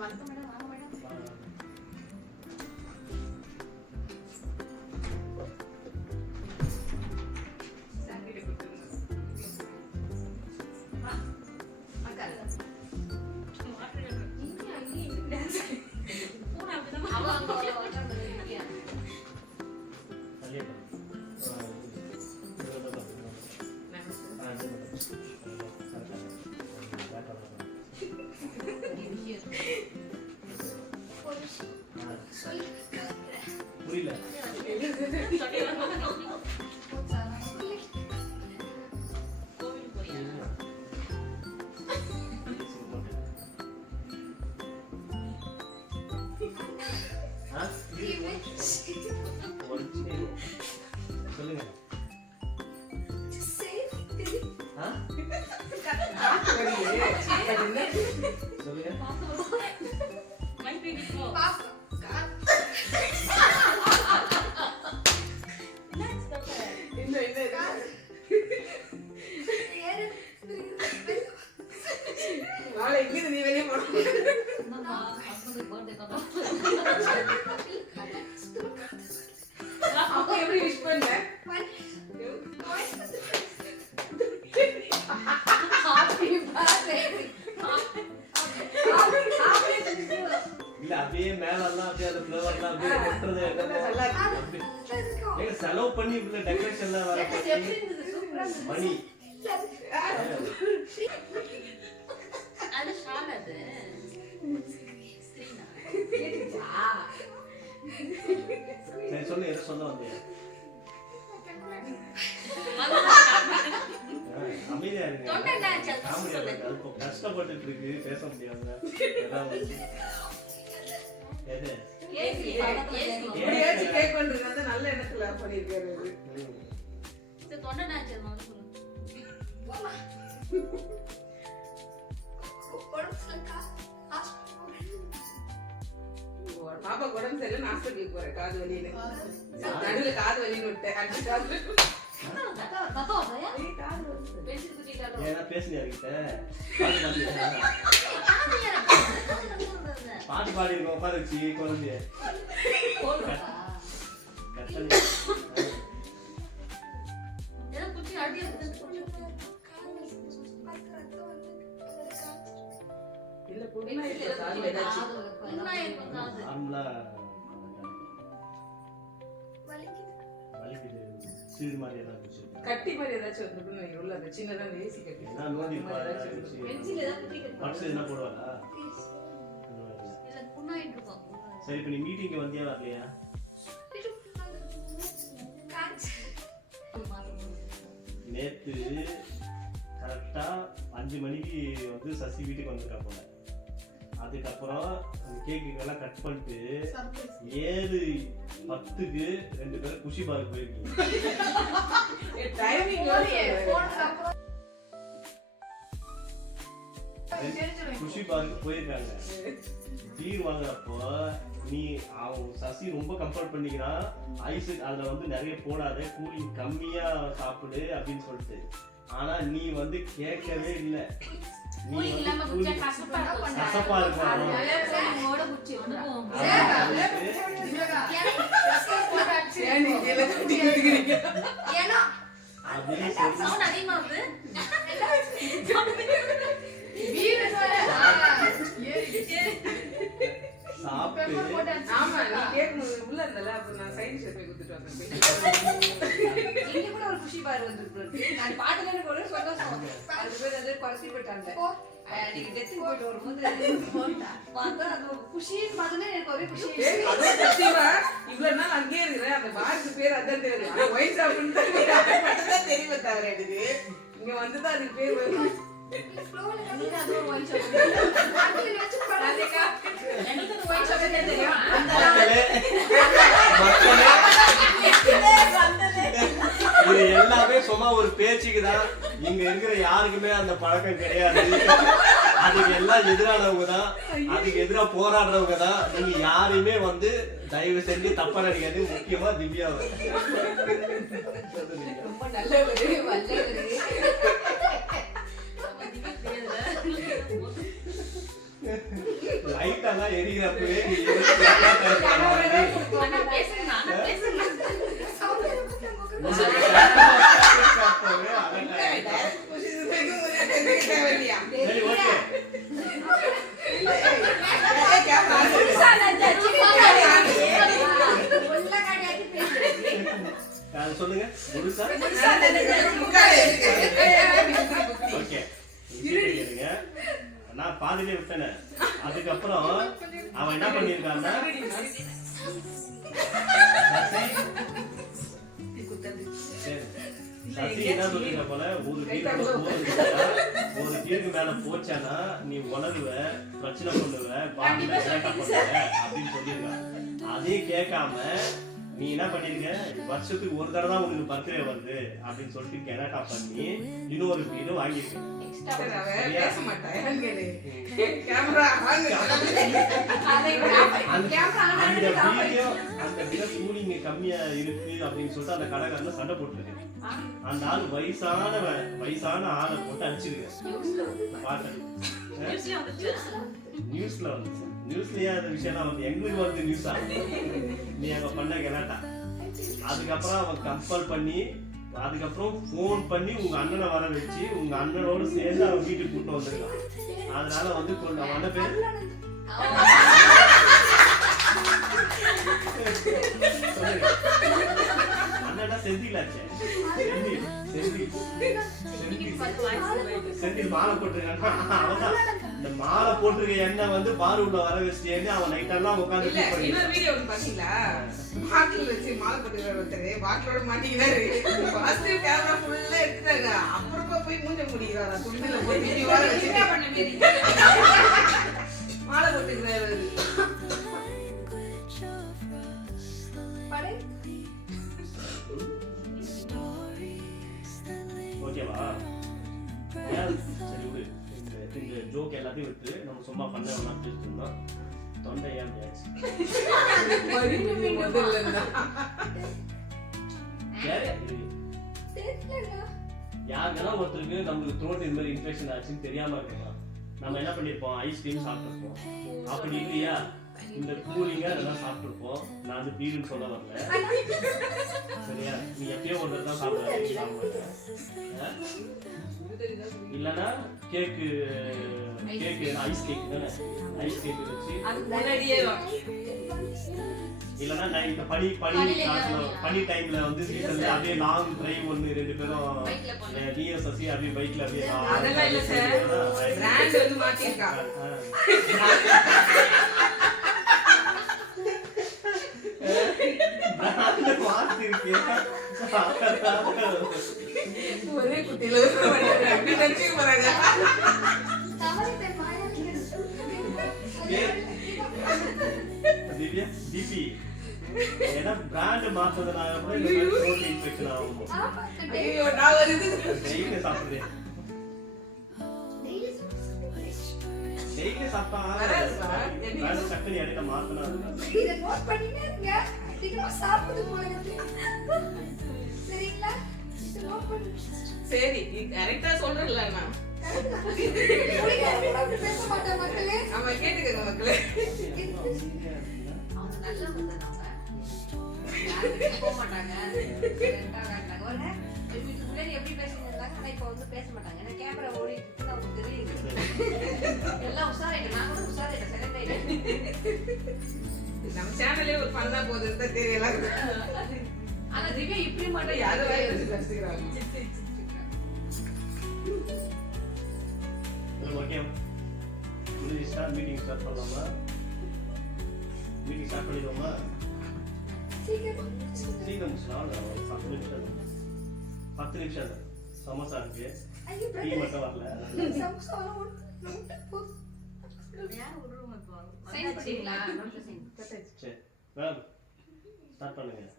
வணக்கம் மேடம். வாங்க மேடம். சாப்பிட்டு கொடுத்துருங்க. புரியல சொல்லுங்க நீ வெளியே போன அப்ப எப்படி விஷ் பண்ண இல்ல அப்படியே மேலெல்லாம் அப்படியே அந்த ஃப்ளவர்லாம் அப்படியே கொட்டுறது ஏங்க செலவு பண்ணி இப்படி டெக்கரேஷன்லாம் வர மணி அது ஷாலது ஸ்ரீனா சரி சொல்லு எதை சொல்ல வந்தீங்க அமைதியா இருங்க கஷ்டப்பட்டுட்டு இருக்கு பேச முடியாம கேக் பண்றது நல்ல எண்ணத்துல பண்ணிருக்காரு பாப்பா உடம்பு சரியில்லை ஹாஸ்பிட்டலுக்கு போறேன் காது வலின்னு நடுவுல காது வலின்னு விட்டேன் பாட்டு பாடி இருக்கோம் உட்கார வச்சு குழந்தைய இல்ல கட்டி மாதிரி ஏதாச்சும் வந்துருக்குன்னு நினைக்கிறேன் உள்ள அந்த சின்னதா ஏசி கட்டி போடுவாரா சரி இப்ப நீ மீட்டிங் வந்தியா வரலையா நேத்து கரெக்டா 5 மணிக்கு வந்து சசி வீட்டுக்கு வந்துருக்கா போல அதுக்கப்புறம் கேக்குக்கெல்லாம் கட் பண்ணிட்டு 7:10க்கு 2 பேரும் குஷி பார்க் போயிருக்கீங்க குஷி பார்க் போயிருக்காங்க பீர் வாங்குறப்போ நீ அவன் சசி ரொம்ப கம்பேர் பண்ணிக்கிறான் ஐஸ் அதுல வந்து நிறைய போடாத கூலிங் கம்மியா சாப்பிடு அப்படின்னு சொல்லிட்டு ஆனா நீ வந்து கேட்கவே இல்லை கசப்பா இருக்கும் உள்ள இருந்தால நான் சைடு ஷேப் கொடுத்துட்டு வந்தேன் இங்க கூட ஒரு குஷி பார் வந்துருக்கு நான் பாட்டுல கூட சந்தோஷம் அது பேர் அது பரிசு போட்டாங்க நீங்க டெத் போயிட்டு வரும்போது பார்த்தா அது குஷி மாதிரி எனக்கு ஒரே குஷி குஷிவா இவ்வளவு நாள் அங்கேயே இருக்கிறேன் அந்த பாருக்கு பேர் அதான் தெரியும் ஆனா ஒயிட் சாப்பிட்டு தான் தெரியும் தவிர எனக்கு இங்க வந்துதான் அதுக்கு பேர் வரும் நீங்க அது ஒரு ஒயிட் சாப்பிட்டு இது எல்லாமே சும்மா ஒரு பேச்சுக்கு தான் இங்க இருக்கிற யாருக்குமே அந்த பழக்கம் கிடையாது அதுக்கு எல்லாம் எதிரானவங்க தான் அதுக்கு எதிராக போராடுறவங்க தான் நீங்க யாரையுமே வந்து தயவு செஞ்சு தப்பா நினைக்காது முக்கியமா திவ்யாவை ரொம்ப நல்லவரு வல்லவரு லைட்டா எல்லாம் எரிகிறப்பவே நீ அண்ணா பேசுங்க அண்ணா பேசுங்க சரி ஓகே சொல்லுங்க முழுசா ஓகே கேளுங்க நான் பாதியிலே விட்டேனே அதுக்கப்புறம் அவன் என்ன பண்ணிருக்கான்னா சசி என்ன சொல்லிருக்க போல ஒரு கீருக்கு மேல போச்சானா நீ உணர்வ பிரச்சனை பண்ணுவ பாதியில கேட்க பண்ணுவ அப்படின்னு சொல்லிருக்கான் அதே கேட்காம நீ என்ன பண்ணிருக்க வருஷத்துக்கு ஒரு தடவை தான் உங்களுக்கு பர்த்டே வருது அப்படின்னு சொல்லிட்டு கெனாட்டா பண்ணி இன்னொரு வீடு வாங்கிருக்க அந்த வீட கூலிங் கம்மியா இருக்கு அப்படின்னு சொல்லிட்டு அந்த கடைக்காரல சண்டை போட்டுருக்கு அந்த ஆள் வயசான ஆளை போட்டு அடிச்சிருக்க பாட்டு நியூஸ்ல வந்துச்சு நியூஸ்லயே அந்த விஷயம் வந்து எங்களுக்கு வந்து நியூஸா நீ அங்க பண்ண கெனாட்டா அதுக்கப்புறம் அவன் கம்பல் பண்ணி அதுக்கப்புறம் போன் பண்ணி உங்க அண்ணனை வர வச்சு உங்க அண்ணனோட சேர்ந்து அவன் வீட்டுக்கு கூட்டு வந்துருக்கான் அதனால வந்து அவன் அண்ணன் பேரு அண்ணா செந்திலாச்சே செந்தில் மாலை போட்டிருக்கான் அவன்தான் இந்த மாலை போட்டிருக்க எண்ணெய் வந்து பார் உள்ள வர வச்சுட்டேன்னு அவன் நைட்டெல்லாம் உட்காந்து இன்னொரு வீடியோ பாத்தீங்களா பாட்டில் வச்சு மாலை போட்டுக்கிறாரு ஒருத்தர் பாட்டிலோட மாட்டிக்கிறாரு ஃபர்ஸ்ட் கேமரா ஃபுல்லா எடுத்துட்டாங்க அப்புறமா போய் மூஞ்ச முடிக்கிறாரா துண்டில போய் வீடியோ வர வச்சு என்ன பண்ண மாரி மாலை போட்டுக்கிறாரு பாரு ஓகேவா சரி விடு இந்த ஜோக் எல்லாத்தையும் விட்டு நம்ம சும்மா பண்ண வேணாம் பேசிட்டோம்னா தொண்டை ஏன் யாருக்கெல்லாம் ஒருத்தருக்கு நம்மளுக்கு த்ரோட் இந்த மாதிரி இன்ஃபெக்ஷன் ஆச்சுன்னு தெரியாம இருக்கலாம் நம்ம என்ன பண்ணிருப்போம் ஐஸ்கிரீம் சாப்பிட்டுருப்போம் அப்படி இல்லையா இந்த கூலிங்கா அதெல்லாம் சாப்பிட்டுருப்போம் நான் வந்து பீருன்னு சொல்ல வரல சரியா நீ எப்பயோ ஒரு தான் சாப்பிடுற இல்லன்னா கேக்கு ஐஸ் கேக் தானே ஐஸ் கேக் வச்சு இல்லன்னா நைட் பனி டைம்ல வந்து சீசன்ல அப்படியே லாங் டிரைவ் ஒன்னு ரெண்டு பேரும் டிஎஸ் சசி அப்படியே பைக்ல அப்படியே அதெல்லாம் இல்ல சார் பிராண்ட் வந்து மாத்திருக்கா பிராண்ட் மாத்திருக்கேன் ஒரே குட்டில அப்படி நினைச்சு போறாங்க திவ்யா டிபி ஏன்னா பிராண்ட் மாத்ததுனால கூட இந்த மாதிரி த்ரோட் இன்ஃபெக்ஷன் ஆகும் ஐயோ நான் ஒரு இது டெய்லி சாப்பிடுறேன் டெய்லி சாப்பிட்டா பிராண்ட் சக்கரை அடிக்க மாத்தனா இத நோட் பண்ணிட்டே இருங்க சீக்கிரமா சாப்பிடு போறது சரிங்களா இத நோட் பண்ணு சரி நீ கரெக்ட்டா சொல்றல நான் பேச மாட்டேன் மக்களே ஆமா கேட்டுக்கங்க மக்களே அவங்க நல்லவங்க தானங்க யாரும் போக மாட்டாங்க ரெண்டாங்க ஒரு வீட்டுக்குள்ள எப்படி பேசிட்டு இருந்தாங்க ஆனா இப்ப வந்து பேச மாட்டாங்க ஏன்னா கேமரா ஓடிட்டு இருக்கு நமக்கு தெரியுது எல்லாம் உஷாராயிட்டு நான் கூட உஷாராயிட்டேன் செகண்ட் டைம் நம்ம சேனலே ஒரு பண்ணா போகுதுன்னு தான் தெரியல ஆனா திவ்யா இப்படி மட்டும் யாரும் வாய் வச்சு பேசுறாங்க ஓகே மீட்டிங் ஸ்டார்ட் பண்ணலாமா மீட்டிங் ஸ்டார்ட் பண்ணிடுவோமா சீக்கிரம் முடிச்சலாம் 10 நிமிஷம் சமோசா இருக்கு டீ மட்டும் வரல சைன் பண்ணீங்களா சரி ஸ்டார்ட் பண்ணுங்க